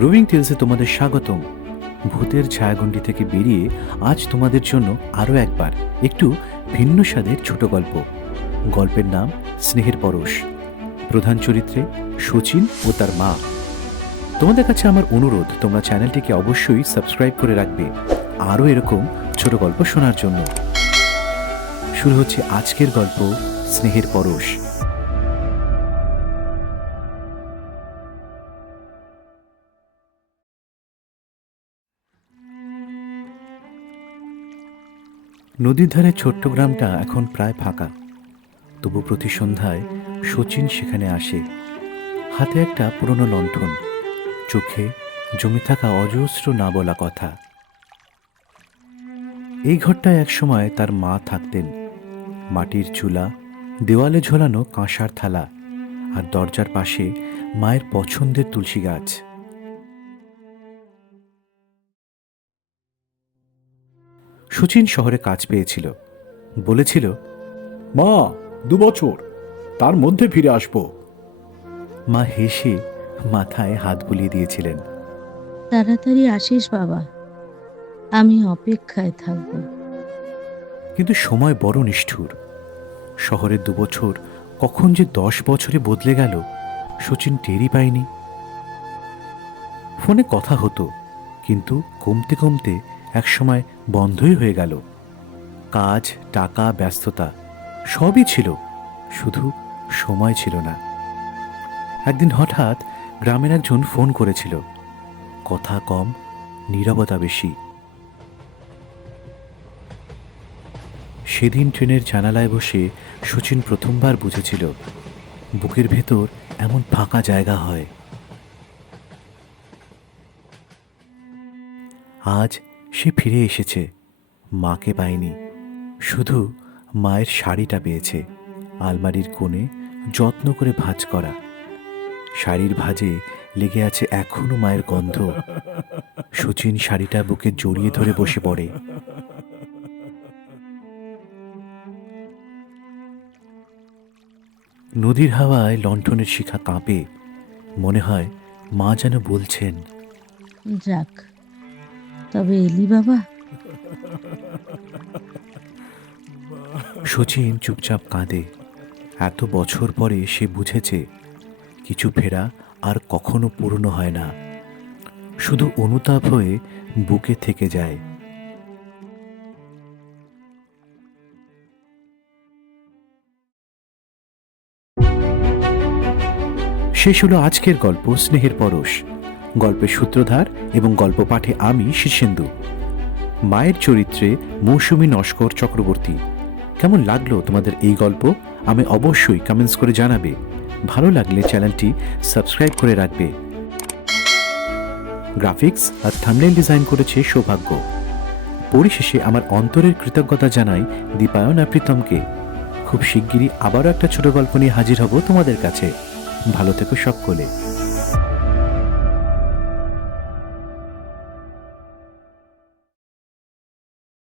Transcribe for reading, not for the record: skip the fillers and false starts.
Roving টেলসে তোমাদের স্বাগতম। ভূতের ছায়াগণ্ডি থেকে বেরিয়ে আজ তোমাদের জন্য আরও একবার একটু ভিন্ন স্বাদের ছোট গল্প। গল্পের নাম স্নেহের পরশ। প্রধান চরিত্রে শচীন ও তার মা। তোমাদের কাছে আমার অনুরোধ, তোমরা চ্যানেলটিকে অবশ্যই সাবস্ক্রাইব করে রাখবে আরও এরকম ছোট গল্প শোনার জন্য। শুরু হচ্ছে আজকের গল্প, স্নেহের পরশ। নদীর ধারে ছোট্ট গ্রামটা এখন প্রায় ফাঁকা, তবু প্রতি সন্ধ্যায় শচীন সেখানে আসে। হাতে একটা পুরনো লণ্ঠন, চোখে জমে থাকা অজস্র না বলা কথা। এই ঘরটায় একসময় তার মা থাকতেন। মাটির চুলা, দেওয়ালে ঝোলানো কাঁসার থালা, আর দরজার পাশে মায়ের পছন্দের তুলসী গাছ। শচীন শহরে কাজ পেয়েছিল, বলেছিল, মা, 2 বছর, তার মধ্যে ফিরে আসবো। মা হেসে মাথায় হাত বুলিয়ে দিয়েছিলেন। তাড়াতাড়ি আসিস বাবা, আমি অপেক্ষায় থাকবো। কিন্তু সময় বড় নিষ্ঠুর। শহরের 2 বছর কখন যে 10 বছরে বদলে গেল শচীন টেরই পায়নি। ফোনে কথা হতো, কিন্তু কমতে কমতে একসময় বন্ধই হয়ে গেল। কাজ, টাকা, ব্যস্ততা সবই ছিল, শুধু সময় ছিল না। একদিন হঠাৎ গ্রামের একজন ফোন করেছিল। কথা কম, নীরবতা বেশি। সেদিন ট্রেনের জানালায় বসে শচীন প্রথমবার বুঝেছিল বুকের ভেতর এমন ফাঁকা জায়গা হয়। আজ সে ফিরে এসেছে, মাকে পায়নি, শুধু মায়ের শাড়িটা পেয়েছে। আলমারির কোণে যত্ন করে ভাঁজ করা। শাড়ির ভাঁজে লেগে আছে এখনো মায়ের গন্ধ। শচীন শাড়িটা বুকে জড়িয়ে ধরে বসে পড়ে। নদীর হাওয়ায় লণ্ঠনের শিখা কাঁপে। মনে হয় মা যেন বলছেন, যাক, তবে এলি বাবা। শচীন চুপচাপ কাঁদে। এত বছর পরে সে বুঝেছে কিছু ফেরা আর কখনো পূর্ণ হয় না, শুধু অনুতাপ হয়ে বুকে থেকে যায়। শেষ হলো আজকের গল্প স্নেহের পরশ। গল্পের সূত্রধার এবং গল্প পাঠে আমি শীর্ষেন্দু। মায়ের চরিত্রে মৌসুমী নস্কর চক্রবর্তী। কেমন লাগলো তোমাদের এই গল্প? আমি অবশ্যই কমেন্টস করে জানাবে। ভালো লাগলে চ্যানেলটি সাবস্ক্রাইব করে রাখবে। গ্রাফিক্স আর থাম্বনেইল ডিজাইন করেছে সৌভাগ্য। পরিশেষে আমার অন্তরের কৃতজ্ঞতা জানাই দীপায়ন আর প্রীতমকে। খুব শিগগিরই আবারও একটা ছোট গল্প নিয়ে হাজির হব তোমাদের কাছে। ভালো থেকো সকলে।